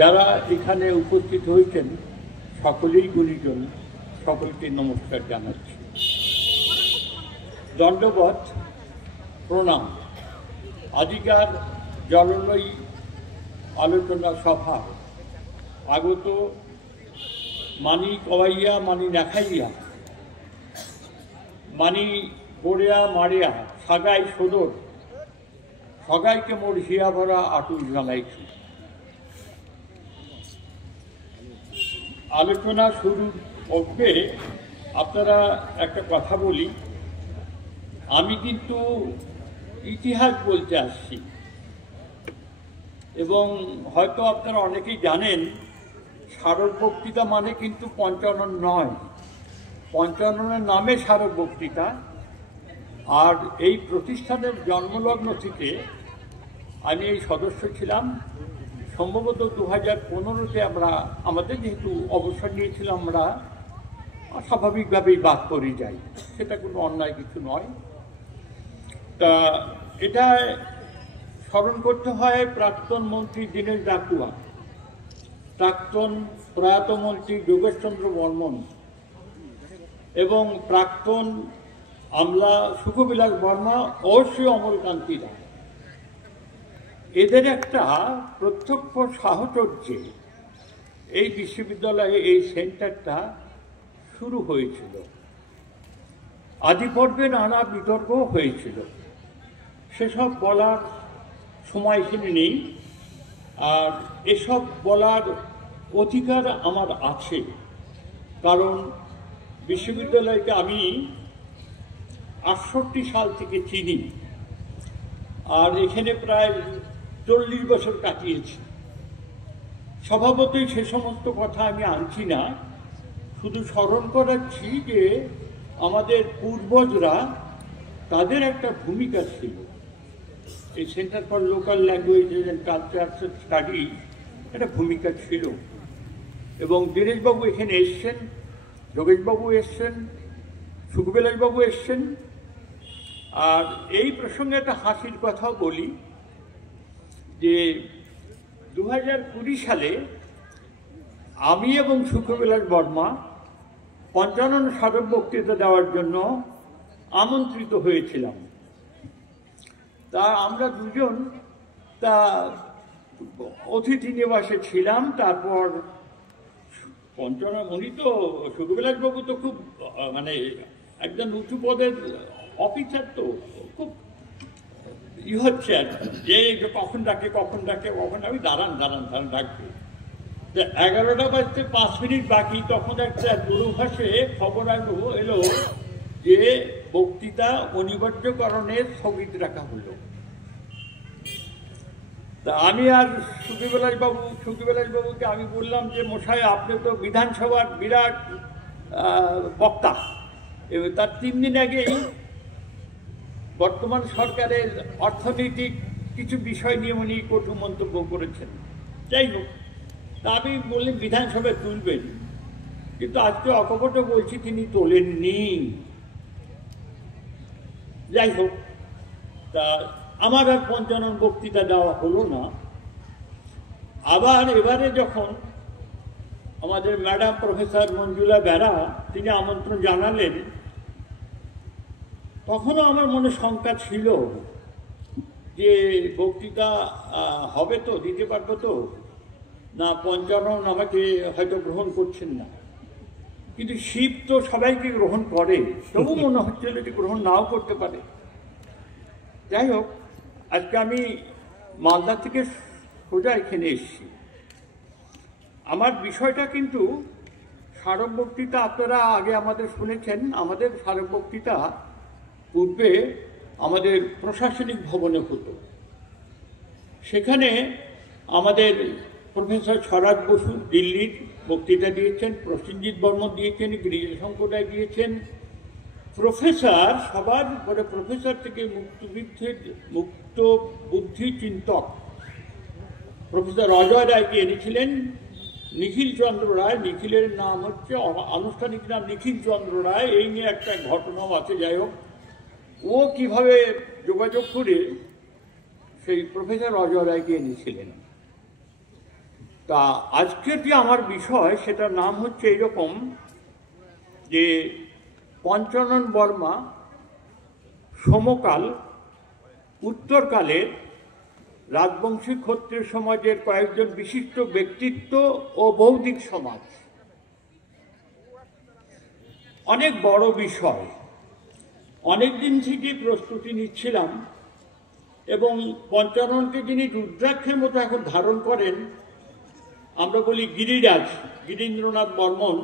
যারা এখানে উপস্থিত হয়েছেন সকলেই গুণীজন, সকলকে নমস্কার জানাচ্ছি, দণ্ডবত প্রণাম। আজিকার জলনয়ী আলোচনা সভা আগত মানি কবাইয়া মানি নেখাইয়া মানি গড়িয়া মারিয়া সাগাই সদর সগাইকে মোর হিয়া ভরা আটুল জানাইছি। আলোচনা শুরুর পক্ষে আপনারা একটা কথা বলি, আমি কিন্তু ইতিহাস বলতে আসছি এবং হয়তো আপনারা অনেকেই জানেন স্মারক বক্তৃতা মানে কিন্তু পঞ্চানন নয়, পঞ্চাননের নামে স্মারক বক্তৃতা। আর এই প্রতিষ্ঠানের জন্মলগ্ন থেকে আমি এই সদস্য ছিলাম। সম্ভবত 2015-তে আমরা আমাদের যেহেতু অবসর নিয়েছিলাম, আমরা স্বাভাবিকভাবেই বাদ করে যাই, সেটা কোনো অন্যায় কিছু নয়। তা এটা স্মরণ করতে হয় প্রাক্তন মন্ত্রী দীনেশ ডাকুয়া, প্রাক্তন প্রয়াত মন্ত্রী যোগেশচন্দ্র বর্মন এবং প্রাক্তন আমলা সুখবিলাস বর্মা, অবশ্যই অমলকান্তি রায়। এদের একটা প্রত্যক্ষ সাহচর্যে এই বিশ্ববিদ্যালয়ে এই সেন্টারটা শুরু হয়েছিল। আদি পর্বে নানা বিতর্ক হয়েছিল, সেসব বলার সময় এখানে নেই। আর এসব বলার অধিকার আমার আছে, কারণ বিশ্ববিদ্যালয়কে আমি 68 সাল থেকে চিনি, আর এখানে প্রায় 40 বছর কাটিয়েছি। স্বভাবতই সে সমস্ত কথা আমি আনছি না, শুধু স্মরণ করাচ্ছি যে আমাদের পূর্বজরা তাদের একটা ভূমিকা ছিল। এই centre for local language and culture study একটা ভূমিকা ছিল এবং দীনেশবাবু এখানে এসছেন, যোগেশবাবু এসছেন, সুখবিলাসবাবু এসছেন। আর এই প্রসঙ্গে একটা হাসির কথাও বলি যে 2020 সালে আমি এবং সুখবিলাস বর্মা পঞ্চানন স্মারক বক্তৃতা দেওয়ার জন্য আমন্ত্রিত হয়েছিলাম। তা আমরা দুজন তা অতিথি নিবাসে ছিলাম। তারপর পঞ্চানন, উনি তো সুখবিলাসবাবু তো খুব মানে একজন উঁচু পদের অফিসার, তো খুব হচ্ছে আর যে কখন ডাকে কখন আমি দাঁড়ান ডাকবে। 11টা বাজতে 5 মিনিট বাকি, তখন একটা দূরভাষে খবর এলো যে বক্তৃতা অনিবার্যকরণে স্থগিত রাখা হলো। তা আমি আর সুখবিলাসবাবুকে আমি বললাম যে মশাই, আপনি তো বিধানসভার বিরাট বক্তা, তার 3 দিন আগেই বর্তমান সরকারের অর্থনৈতিক কিছু বিষয় নিয়ে উনি কটু মন্তব্য করেছেন। যাই হোক, তা আমি বললাম বিধানসভায় তুলবেন, কিন্তু আজকে অকপট বলছি তিনি তোলেননি। যাই হোক, তা আমার আর পঞ্চানন বক্তৃতা দেওয়া হলো না। আবার এবারে যখন আমাদের ম্যাডাম প্রফেসর মঞ্জুলা বেরা তিনি আমন্ত্রণ জানালেন, তখনও আমার মনে শঙ্কা ছিল যে বক্তৃতা হবে তো, দিতে পারবো তো না, পঞ্চানন আমাকে হয়তো গ্রহণ করছেন না। কিন্তু শিব তো সবাইকে গ্রহণ করে, তবু মনে হচ্ছিল যে গ্রহণ নাও করতে পারে। যাই হোক, আজকে আমি মালদা থেকে সোজা এখানে এসেছি। আমার বিষয়টা কিন্তু স্মারক বক্তৃতা, আপনারা আগে আমাদের শুনেছেন, আমাদের স্মারক বক্তৃতা পূর্বে আমাদের প্রশাসনিক ভবনে হতো। সেখানে আমাদের প্রফেসর স্বরাজ বসু দিল্লির বক্তৃতা দিয়েছেন, প্রসেনজিৎ বর্মন দিয়েছেন, গিরিজাশঙ্কর রায় দিয়েছেন। প্রফেসর সবার পরে প্রফেসর থেকে মুক্ত বুদ্ধি চিন্তক প্রফেসর অজয় রায়কে এনেছিলেন। নিখিল চন্দ্র রায়, নিখিলের নাম হচ্ছে আনুষ্ঠানিক নাম নিখিল চন্দ্র রায়, এই নিয়ে একটা ঘটনাও আছে। যাই হোক, ও কিভাবে যোগাযোগ করে সেই প্রফেসর অজয় রায়কে এনেছিলেন। তা আজকের যে আমার বিষয় সেটার নাম হচ্ছে এইরকম যে পঞ্চানন বর্মা সমকাল উত্তরকালের রাজবংশী ক্ষত্রিয় সমাজের কয়েকজন বিশিষ্ট ব্যক্তিত্ব ও বৌদ্ধিক সমাজ। অনেক বড় বিষয়, অনেক দিন থেকে প্রস্তুতি নিচ্ছিলাম এবং পঞ্চাননকে যিনি রুদ্রাক্ষের মতো এখন ধারণ করেন, আমরা বলি গিরিরাজ গিরীন্দ্রনাথ বর্মন,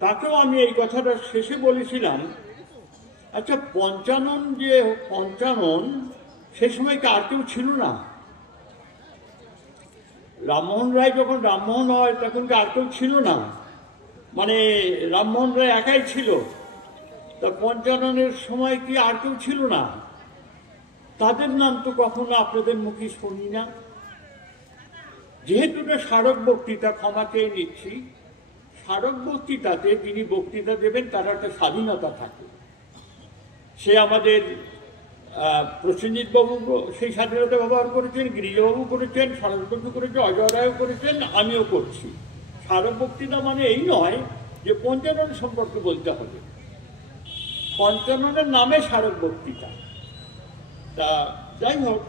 তাকেও আমি এই কথাটা শেষে বলেছিলাম, আচ্ছা পঞ্চানন যে পঞ্চানন সে সময় কি আর কেউ ছিল না? রামমোহন রায় যখন রামমোহন হয় তখন কি আর কেউ ছিল না? মানে রামমোহন রায় একাই ছিল, তা পঞ্চাননের সময় কি আর কেউ ছিল না? তাদের নাম তো কখনো আপনাদের মুখে শুনি না। যেহেতু এটা স্মারক বক্তৃতা, ক্ষমা চেয়ে নিচ্ছি, স্মারক বক্তৃতাতে যিনি বক্তৃতা দেবেন তার একটা স্বাধীনতা থাকে। সে আমাদের প্রসেনজিৎ বাবু সেই স্বাধীনতা ব্যবহার করেছেন, গিরিজাবাবু করেছেন, শরৎবন্ধু করেছেন, অজয় রায়ও করেছেন, আমিও করছি। স্মারক বক্তৃতা মানে এই নয় যে পঞ্চানন সম্পর্কে বলতে হবে, পঞ্চাননের নামে স্মারক বক্তৃতা। তা যাই হোক,